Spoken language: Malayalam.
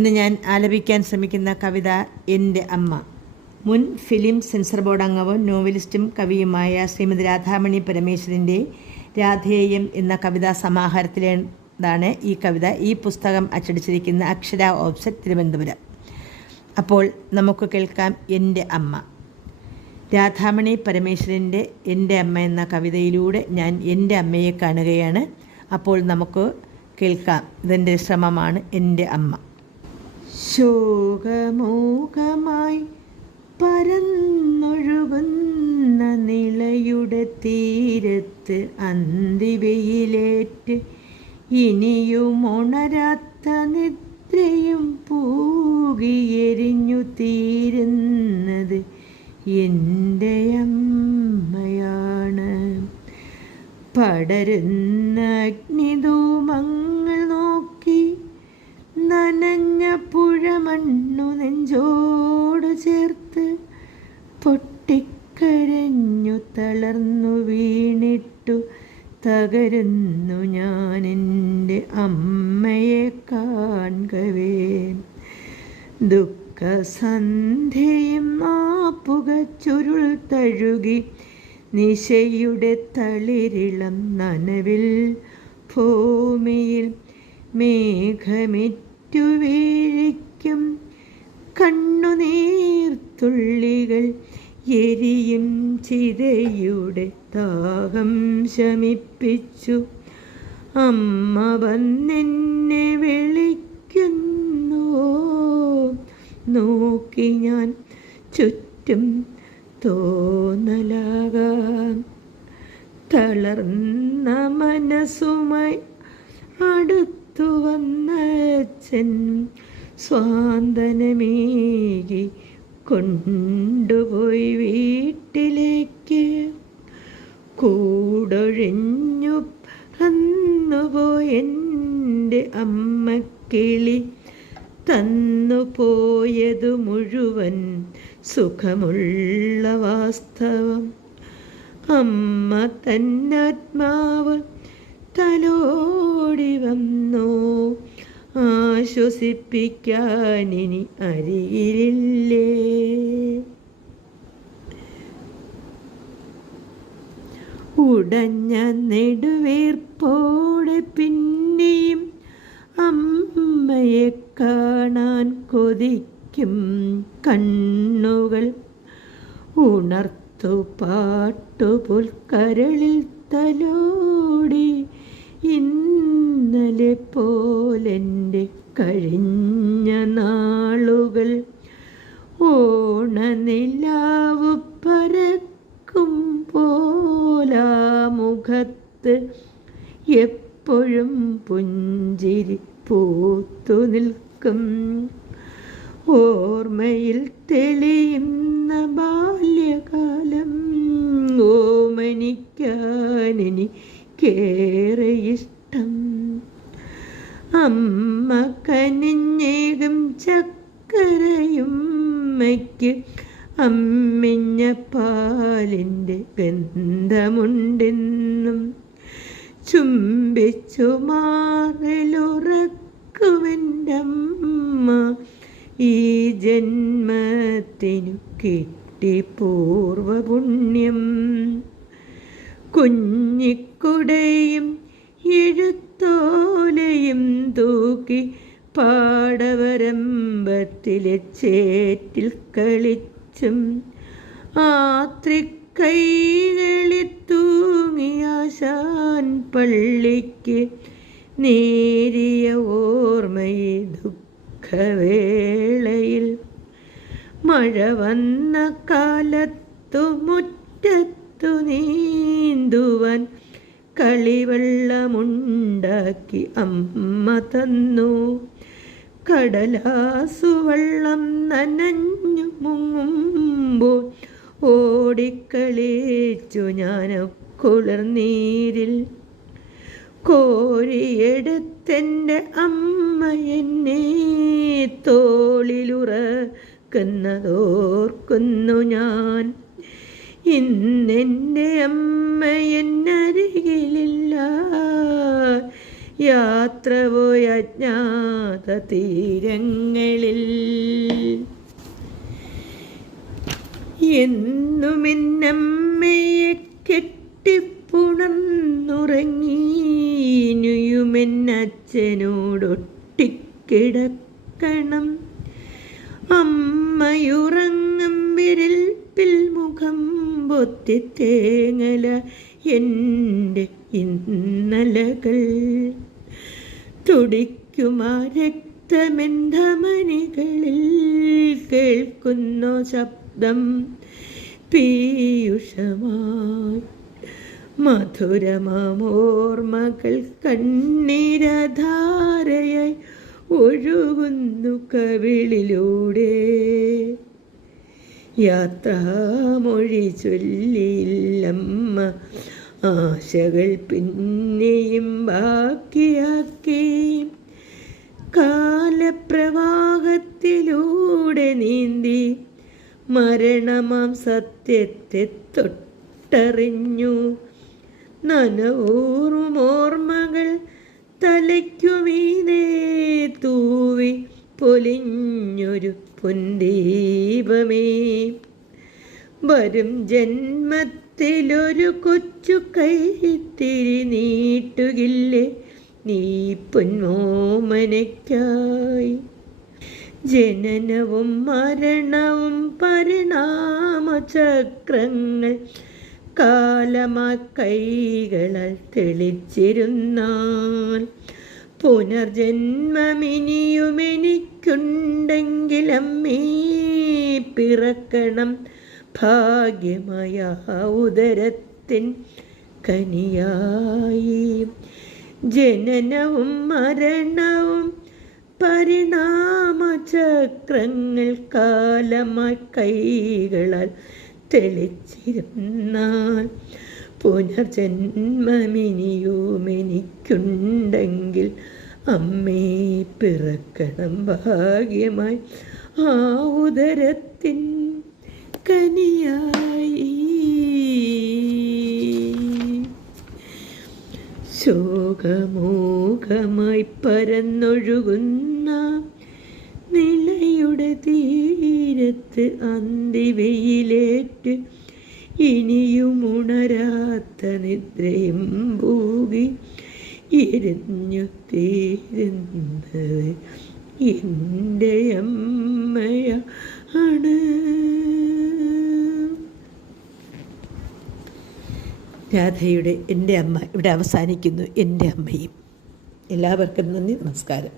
ഇന്ന് ഞാൻ ആലപിക്കാൻ ശ്രമിക്കുന്ന കവിത എൻ്റെ അമ്മ. മുൻ ഫിലിം സെൻസർ ബോർഡ് അംഗവും നോവലിസ്റ്റും കവിയുമായ ശ്രീമതി രാധാമണി പരമേശ്വരൻ്റെ രാധേയം എന്ന കവിതാ സമാഹാരത്തിലേതാണ് ഈ കവിത. ഈ പുസ്തകം അച്ചടിച്ചിരിക്കുന്ന അക്ഷര ഓഫ്സെറ്റ്, തിരുവനന്തപുരം. അപ്പോൾ നമുക്ക് കേൾക്കാം എൻ്റെ അമ്മ. രാധാമണി പരമേശ്വരൻ്റെ എൻ്റെ അമ്മ എന്ന കവിതയിലൂടെ ഞാൻ എൻ്റെ അമ്മയെ കാണുകയാണ്. അപ്പോൾ നമുക്ക് കേൾക്കാം. ഇതെൻ്റെ ശ്രമമാണ്. എൻ്റെ അമ്മ. ശോകമോകമായി പരന്നൊഴുകുന്ന നിളയുടെ തീരത്ത് അന്തിവെയിലേറ്റ് ഇനിയും ഉണരാത്ത നിദ്രയും പൂകിയെരിഞ്ഞു തീരുന്നത് എൻ്റെ അമ്മയാണ്. പടരുന്ന അഗ്നിധൂമങ്ങൾ നോക്കി നനഞ്ഞ പുഴമണ്ണു നെഞ്ചോട് ചേർത്ത് പൊട്ടിക്കരഞ്ഞു തളർന്നു വീണിട്ടു തകരുന്നു ഞാൻ എൻ്റെ അമ്മയെ കാൺകവേ. ദുഃഖസന്ധ്യയും ആ പുകച്ചുരുൾ തഴുകി നിശയുടെ തളിരിളം നനവിൽ ഭൂമിയിൽ മേഘമിറ്റു വീഴിക്കും കണ്ണുനീർത്തുള്ളികൾ എരിയും ചിരയുടെ ദാഹം ശമിപ്പിച്ചു. അമ്മ വന്നെന്നെ വിളിക്കുന്നു, നോക്കി ഞാൻ ചുറ്റും തോന്നലാകാം. തളർന്ന മനസ്സുമായി അടുത്തു വന്നച്ഛൻ സ്വാന്തനമേകി കൊണ്ടുപോയി വീട്ടിലേക്ക്. കൂടൊഴിഞ്ഞു പറന്നുപോയെൻ്റെ അമ്മക്കിളി തന്നുപോയതു മുഴുവൻ സുഖമുള്ള വാസ്തവം. അമ്മ തന്നാത്മാവ് തലോടി വന്നു, ആശ്വസിപ്പിക്കാനിനി അരികിലില്ലേ. ഉടഞ്ഞ നെടുവീർപ്പോടെ പിന്നെയും അമ്മയെ കാണാൻ കൊതിക്കും കണ്ണുകൾ. ഉണർത്തു പാട്ടുപുൽക്കരളിൽ തലോടി ഇന്നലെ പോലെൻ്റെ കഴിഞ്ഞ നാളുകൾ. ഓണനിലാവ് പരക്കും പോലാ മുഖത്ത് എപ്പോഴും പുഞ്ചിരി പൂത്തു നിൽക്കും. ഓർമ്മയിൽ തെളിയുന്ന ബാല്യകാലം ഓമനിക്കാനെനിക്കേറെ ഇഷ്ടം. അമ്മ കനിഞ്ഞേകും ചക്കരയുമ്മയ്ക്ക് അമ്മിഞ്ഞ പാലിൻ്റെ ഗന്ധമുണ്ടെന്നും. ചുംബിച്ചു മാറിലുറക്കുമെൻ്റെ അമ്മ ഈ ജന്മത്തിനു കിട്ടി പൂർവപുണ്യം. കുഞ്ഞിക്കുടയും എഴുത്തോലയും തൂക്കി പാടവരമ്പത്തിലെ ചേറ്റിൽ കളിച്ചും ആത്രിക്കൈകളിൽ തൂങ്ങിയാശാൻ പള്ളിക്ക് നേരിയ ഓർമ്മയെ ദുഃഖവേളയിൽ. മഴ വന്ന കാലത്തു മുറ്റത്തു നീന്തുവാൻ കളിവെള്ളമുണ്ടാക്കി അമ്മ തന്നു. കടലാസുവെള്ളം നനഞ്ഞു മുങ്ങുമ്പോൾ ഓടിക്കളിച്ചു ഞാൻ കുളിർനീരിൽ. കോരിയെടുത്തെൻ്റെ അമ്മ എന്നെ തോളിലുറക്കുന്നതോർക്കുന്നു ഞാൻ. ഇന്നെൻ്റെ അമ്മ എന്നരികിലില്ല, യാത്ര പോയ അജ്ഞാത തീരങ്ങളിൽ. എന്നുമെന്നമ്മയെ കെട്ടിപ്പുണർന്നുറങ്ങിയുമെന്നച്ഛനോടൊട്ടിക്കിടക്കണം. അമ്മയുറങ്ങും വിരൽപ്പിൽ മുഖം പൊത്തി തേങ്ങല എൻ്റെ ഇന്നലകൾ. തുടിക്കുമാ രക്തമെന്ധമനികളിൽ കേൾക്കുന്നു ശബ്ദം പീയൂഷമായി. മധുരമാമോർമകൾ കണ്ണീരധാരയായി ഒഴുകുന്നു കവിളിലൂടെ. യാത്രാമൊഴി ചൊല്ലിയില്ലമ്മ ആശകൾ പിന്നെയും ബാക്കിയാക്കി. കാലപ്രവാഹത്തിലൂടെ നീന്തി മരണമാം സത്യത്തെ തൊട്ടറിഞ്ഞു. നനവൂറും ഓർമ്മകൾ തലയ്ക്കുമീതേ തൂവി പൊലിഞ്ഞൊരു പൊൻദീപമേ. വരും ജന്മത്തിലൊരു കൊച്ചു കൈത്തിരി നീട്ടുകില്ലേ നീ പൊന്നോമനയ്ക്കായി. ജനനവും മരണവും പരിണാമചക്രങ്ങൾ കാലമാ കൈകളാൽ തെളിച്ചിരുന്നാൽ പുനർജന്മമിനിയുമെനിക്കുണ്ടെങ്കിലമ്മേ പിറക്കണം ഭാഗ്യമായ ഉദരത്തിൻ കനിയായി. ജനനവും മരണവും പരിണാമചക്രങ്ങൾ കാലമായി കൈകളാൽ തെളിച്ചിരുന്നാൽ പുനർജന്മമിനിയുമെനിക്കുണ്ടെങ്കിൽ അമ്മേ പിറക്കണം ഭാഗ്യമായി ആ ഉദരത്തിൻ കനിയായി. ശോകമോഹമായി പരന്നൊഴുകുന്ന നിലയുടെ തീരത്ത് അന്തിവെയിലേറ്റ് ഇനിയും ഉണരാത്ത നിദ്രയും പൂകി എരിഞ്ഞു തീരുന്നത് എൻ്റെ അമ്മയാണ്. രാധയുടെ എൻ്റെ അമ്മ ഇവിടെ അവസാനിക്കുന്നു. എൻ്റെ അമ്മയും. എല്ലാവർക്കും നന്ദി, നമസ്കാരം.